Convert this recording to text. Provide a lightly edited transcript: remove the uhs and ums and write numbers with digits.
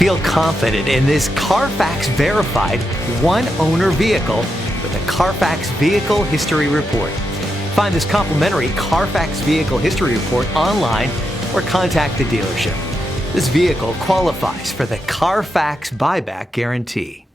Feel confident in this Carfax verified one-owner vehicle with a Carfax Vehicle History Report. Find this complimentary Carfax Vehicle History Report online or contact the dealership. This vehicle qualifies for the Carfax Buyback Guarantee.